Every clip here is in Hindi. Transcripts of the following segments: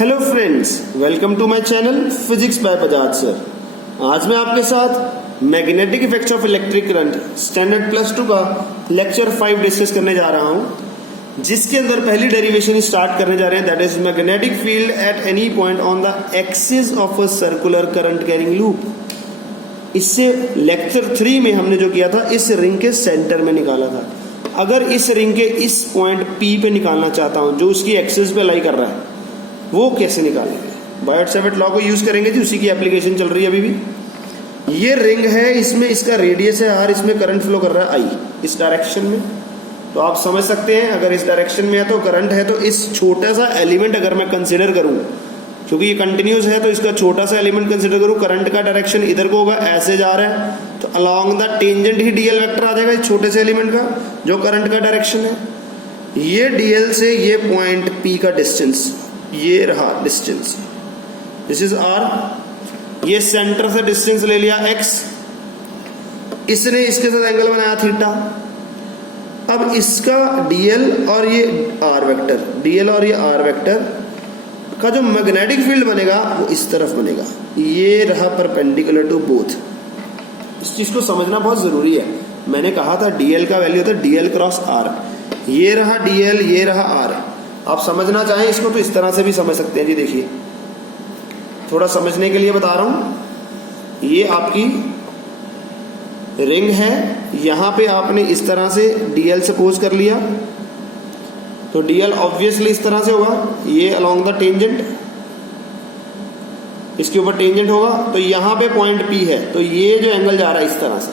Hello friends, welcome to my channel physics by Bajaj sir. आज मैं आपके साथ magnetic effects of electric current standard +2 का लेक्चर 5 डिस्कस करने जा रहा हूं, जिसके अंदर पहली डेरिवेशन स्टार्ट करने जा रहे हैं, that is magnetic field at any point on the axis of a circular current carrying loop. इससे लेक्चर 3 में हमने जो किया था, इस रिंग के सेंटर में निकाला था। अगर इस रिंग के इस पॉइंट P पे निकालना चाहता हूं, जो उसकी एक्सिस पे लाई कर रहा है, वो कैसे निकालेंगे? बायोट-सैवर्ट लॉ को यूज करेंगे जी, उसी की एप्लीकेशन चल रही है अभी भी। ये रिंग है, इसमें इसका रेडियस है R, इसमें करंट फ्लो कर रहा है I इस डायरेक्शन में। तो आप समझ सकते हैं, अगर इस डायरेक्शन में है तो करंट है, तो इस छोटा सा एलिमेंट अगर मैं कंसिडर करूं, क्योंकि ये कंटिन्यूस है, तो इसका छोटा सा एलिमेंट कंसिडर करूं, करंट का डायरेक्शन इधर को होगा, ऐसे जा रहा है, तो अलोंग द टेंजेंट ही डीएल वेक्टर आ जाएगा इस छोटे से एलिमेंट का, जो करंट का डायरेक्शन है। ये डीएल से ये पॉइंट P का डिस्टेंस, ये रहा डिस्टेंस, दिस इज R। ये सेंटर से डिस्टेंस ले लिया x, इसने इसके साथ एंगल बनाया थीटा। अब इसका dl और ये r वेक्टर, dl और ये r वेक्टर का जो मैग्नेटिक फील्ड बनेगा वो इस तरफ बनेगा, ये रहा परपेंडिकुलर टू बोथ। इस चीज को समझना बहुत जरूरी है। मैंने कहा था dl का वैल्यू होता है dl क्रॉस r, ये रहा dl, ये रहा r। आप समझना चाहें इसको तो इस तरह से भी समझ सकते हैं जी। देखिए, थोड़ा समझने के लिए बता रहा हूं। ये आपकी रिंग है, यहां पे आपने इस तरह से dl सपोज कर लिया, तो dl ऑब्वियसली इस तरह से होगा, ये अलोंग द टेंजेंट, इसके ऊपर टेंजेंट होगा, तो यहां पे पॉइंट P है, तो ये जो एंगल जा रहा है इस तरह से,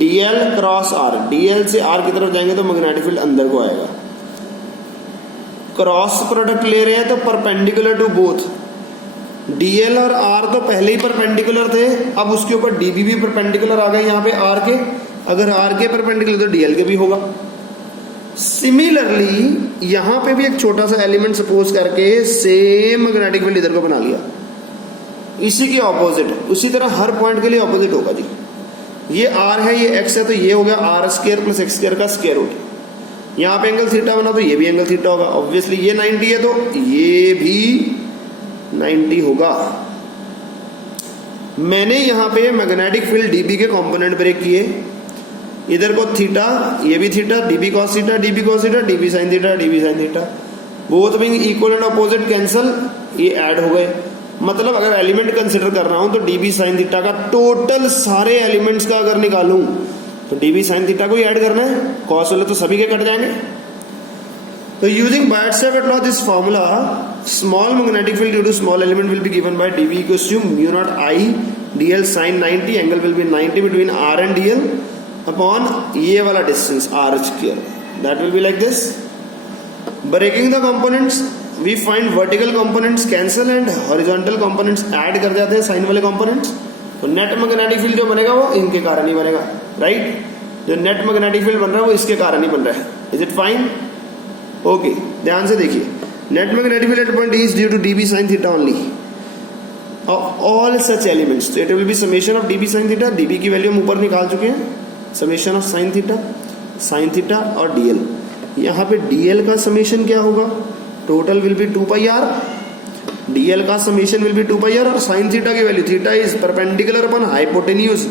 dl क्रॉस r, dl से r की तरफ जाएंगे तो मैग्नेटिक फील्ड अंदर को आएगा। क्रॉस प्रोडक्ट ले रहे हैं तो परपेंडिकुलर टू बोथ, dl और r तो पहले ही परपेंडिकुलर थे, अब उसके ऊपर db भी परपेंडिकुलर आ गए यहाँ पे r के। अगर r के परपेंडिकुलर तो dl के भी होगा। सिमिलरली यहाँ पे भी एक छोटा सा एलिमेंट सपोज करके सेम मैग्नेटिक फील्ड इधर को बना लिया, इसी के ऑपोजिट, उसी तरह हर पॉइंट के लिए ऑपोजिट होगा जी। ये r है, ये x है, तो ये हो गया r² + x² का स्क्वायर रूट। यहाँ पे एंगल थीटा बना तो ये भी एंगल थीटा होगा, ऑब्वियसली ये 90 है तो ये भी 90 होगा। मैंने यहाँ पे मैग्नेटिक फील्ड dB के कंपोनेंट ब्रेक किए, इधर को थीटा, ये भी theta, dB cos theta, dB cos theta, dB sin theta, dB sin theta, both being equal and opposite cancel, ये ऐड हो गए। मतलब अगर एलिमेंट कंसिडर कर रहा हूं तो dB sin थीटा का टोटल सारे एलिमेंट्स का अगर निकालूं तो dB sin थीटा को ही ऐड करना है, cos वाले तो सभी के कट जाएंगे। तो using Biot Savart law, this formula, small magnetic field due to small element will be given by dB equals to μ0 I dl sin 90, angle will be 90 between r and dl upon ये वाला distance r², that will be like this. Breaking the components, we find vertical components cancel and horizontal components add कर जाते हैं, साइन वाले कंपोनेंट्स। तो नेट मैग्नेटिक फील्ड जो बनेगा वो इनके कारण ही बनेगा, राइट? जो नेट मैग्नेटिक फील्ड बन रहा है वो इसके कारण ही बन रहा है। Is it fine? ओके, ध्यान से देखिए, net magnetic field at point is due to dB sin theta only all such elements. तो it will be summation of dB sin theta, dB की वैल्यू हम ऊपर निकाल चुके हैं, समेशन ऑफ sin थीटा और dl। यहाँ पे dl का समेशन क्या होगा? Total will be 2πr, dl का समेशन विल बी 2πr, और sin थीटा की value, theta is perpendicular upon hypotenuse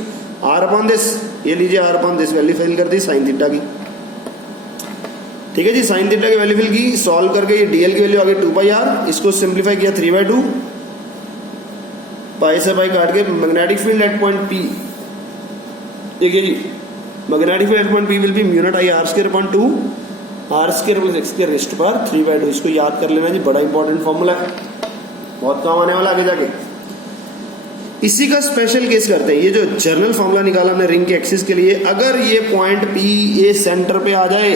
r upon this, ये लीजिए r upon this, value fill कर दी sin थीटा की। ठीक है जी, sin थीटा की वैल्यू फिल की, सॉल्व करके ये dl की वैल्यू आ गई 2πr, इसको सिंप्लीफाई किया 3/2, पाई से पाई काट के magnetic field at point P, देखिए जी, magnetic field at point P will be μ0 I r² upon 2 r² + x² raised to power 3/2। इसको याद कर लेना जी, बड़ा इंपॉर्टेंट फॉर्मूला है, बहुत काम आने वाला आगे जाके। इसी का स्पेशल केस करते हैं। ये जो जनरल फॉर्मूला निकाला हमने रिंग के एक्सिस के लिए, अगर ये पॉइंट P ये सेंटर पे आ जाए,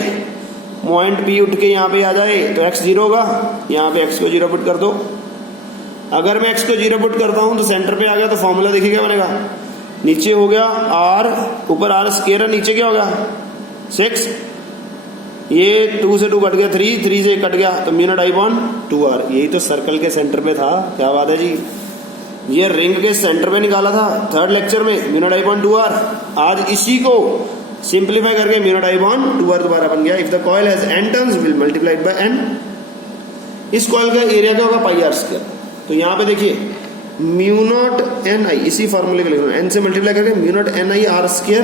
पॉइंट P उठ के यहाँ पे आ जाए तो x 0 होगा, यहाँ पे x को 0 पुट कर दो। अगर मैं x को 0 पुट करता हूँ तो सेंटर पे आ गया, तो फॉर्मूला देखिए क्या बनेगा, नीचे हो गया r, ऊपर r², नीचे क्या होगा 6, ये 2 से 2 कट गया 3, 3 से 1 कट गया, तो μ0 I अपॉन 2r। यही तो सर्कल के सेंटर पे था, क्या बात है जी। ये रिंग के सेंटर पे निकाला था थर्ड लेक्चर में, μ0 I अपॉन 2r। आज इसी को सिंप्लीफाई करके μ0 I अपॉन 2r दोबारा बन गया। If the coil has n turns will multiplied by n। इस कॉइल का एरिया क्या होगा, पाई आर स्क्वायर। तो यहाँ पे देखिए म्यू नॉट एन आई, इसी फॉर्मूले में लिख रहा हूँ, एन से मल्टीप्लाई करके mu naught N I R square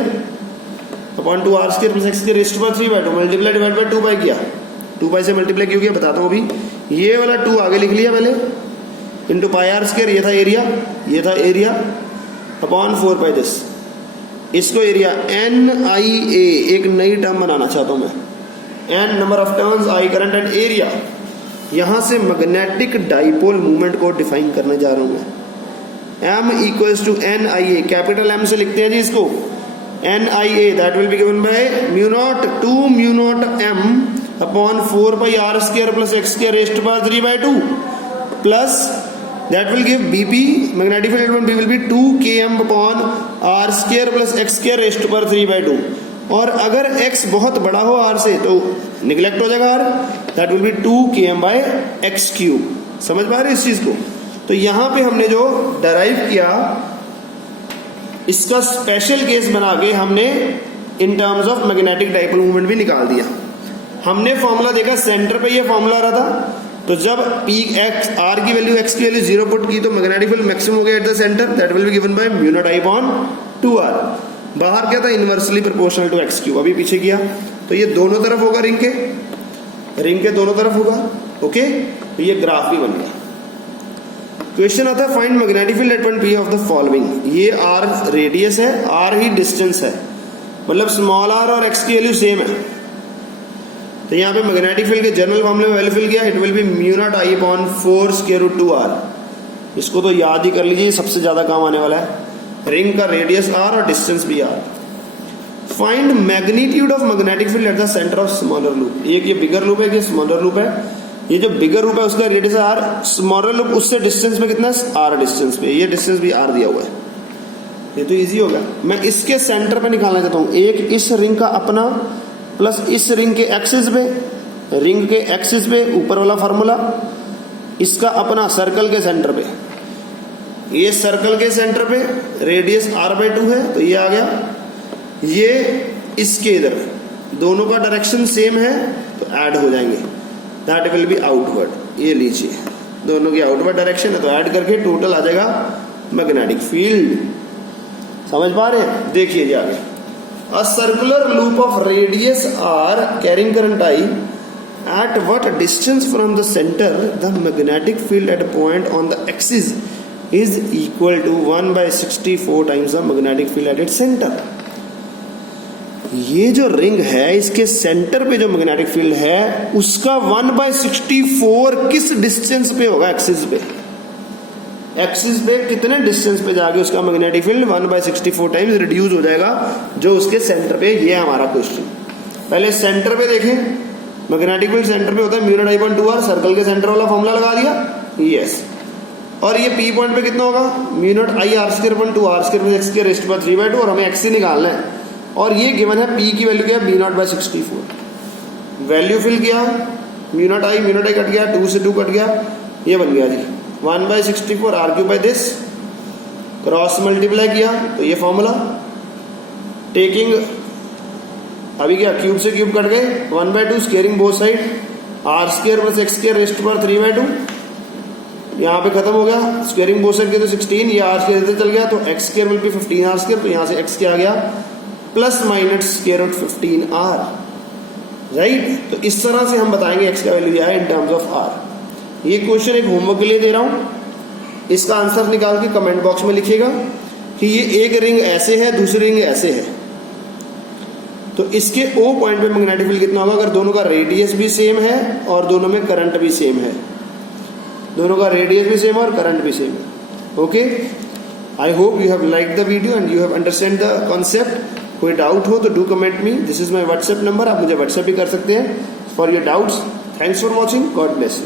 upon 2 R square plus X square raised to 3/2 multiply divide by 2 pi किया, 2 पाई से मल्टीप्लाई क्यों किया बताता हूँ अभी। ये वाला 2 आगे लिख लिया पहले, इंटू पाई आर स्क्वायर, ये था एरिया अपॉन 4 पाई दिस। इसको एरिया एन आई ए, एक नई टर्म बनाना चाहता हूँ मैं, N number of turns, I current and area. यहां से मैग्नेटिक डाइपोल मूवमेंट को डिफाइन करने जा रहा हूं मैं। M equals to N I A, capital M से लिखते हैं जी इसको, N I A that will be given by mu naught 2 mu naught M upon 4 pi R square plus X square raised to 3/2 plus that will give BP, magnetic field element B will be 2 km upon r square plus x square raised to power 3/2। और अगर x बहुत बड़ा हो r से तो निगलेक्ट हो जाएगा r, that will be 2 km by x cube। समझ पा रहे इस चीज को। तो यहां पे हमने जो डराइव किया इसका स्पेशल केस बना के हमने in terms of magnetic dipole movement भी निकाल दिया। हमने फॉर्मूला देखा, सेंटर पे ये फॉर्मूला आ रहा था, तो जब पी एक्स आर की वैल्यू एक्स की वैल्यू 0 पुट की तो मैग्नेटिक फील्ड मैक्सिमम हो गया at the centre, that will be given by mu naught I upon 2r। बाहर क्या था, inversely proportional to X cube, अभी पीछे किया तो ये दोनों तरफ होगा, रिंग के दोनों तरफ होगा। ओके, तो ये ग्राफ भी बन गया। क्वेश्चन आता है find magnetic field at point P of the following. ये r रेडियस है, r ही डिस्टेंस है, मतलब स्मॉल r और x की वैल्यू सेम है। तो यहाँ पे मैग्नेटिक फील्ड के जनरल फॉर्मूले में वैल्यू फिल किया, it will be mu naught I upon 4 square root 2r। इसको तो याद ही कर लीजिए, सबसे ज्यादा काम आने वाला है। रिंग का रेडियस r और डिस्टेंस भी r। Find magnitude of magnetic field eight the centre of smaller loop. एक ये बिगर लूप है, ये स्मॉलर लूप है। ये जो बिगर लूप है उसका रेडियस r, स्मॉलर लूप उससे डिस्टेंस में कितना है, r डिस्टेंस पे, ये डिस्टेंस भी r दिया हुआ है। ये तो इजी होगा। मैं इसके सेंटर पे निकालना चाहता हूँ, एक इस रिंग का अपना प्लस इस रिंग के एक्सिस पे, ऊपर वाला फार्मूला, इसका अपना सर्कल के सेंटर पे। ये सर्कल के सेंटर पे रेडियस r/2 है, तो ये आ गया। ये इसके इधर दोनों का डायरेक्शन सेम है तो ऐड हो जाएंगे, दैट विल बी आउटवर्ड। ये लीजिए दोनों की आउटवर्ड डायरेक्शन है, तो ऐड करके टोटल आ जाएगा मैग्नेटिक फील्ड। समझ पा रहे हैं, देखिए आगे। A circular loop of radius r carrying current I, at what distance from the center the magnetic field at a point on the axis is equal to 1/64 times the magnetic field at its center। ये जो रिंग है इसके सेंटर पे जो मैग्नेटिक फील्ड है उसका 1/64 किस डिस्टेंस पे होगा, एक्सिस पे कितने डिस्टेंस पे जाके उसका मैग्नेटिक फील्ड 1/64 टाइम्स रिड्यूस हो जाएगा जो उसके सेंटर पे। ये हमारा क्वेश्चन। पहले सेंटर पे देखें, मैग्नेटिक फील्ड सेंटर पे होता है mu naught I upon 2r, circle के सेंटर वाला फॉर्मूला लगा दिया, यस। और ये पी पॉइंट पे कितना होगा, mu naught I R square upon 2r square plus X square raised to 3/2, और हमें एक्स ही निकालना है। और ये गिवन है, पी की वैल्यू क्या है, mu naught by 64। Value fill किया, म्यू नॉट आई कट गया, 2 से 2 कट गया, ये बन गया जी 1/64 r cube by this. Cross multiply किया तो ये फॉर्मूला, टेकिंग अभी क्या क्यूब से क्यूब कट गए, 1/2 squaring both side, r square plus X square raised to 3/2। यहाँ पे खत्म हो गया, स्क्वायरिंग बोथ साइड के तो 16, ये r स्क्वायर इधर चल गया तो x square will be 15r square, तो यहाँ से x क्या आ गया plus minus square root 15r, right. तो इस तरह से हम बताएंगे x का वैल्यू क्या है इन टर्म्स ऑफ r। ये क्वेश्चन एक होमवर्क के लिए दे रहा हूं, इसका आंसर निकाल के कमेंट बॉक्स में लिखिएगा कि ये एक रिंग ऐसे है, दूसरी रिंग ऐसे है, तो इसके O पॉइंट पे मैग्नेटिक फील्ड कितना होगा अगर दोनों का रेडियस भी सेम है और दोनों में करंट भी सेम है, दोनों का रेडियस भी सेम है और करंट भी सेम है। Okay, I hope you have like the video and you have understand the concept. कोई डाउट हो तो do comment me, this is my WhatsApp number, आप मुझे व्हाट्सएप भी कर सकते हैं for your doubts. Thanks for watching, God bless you.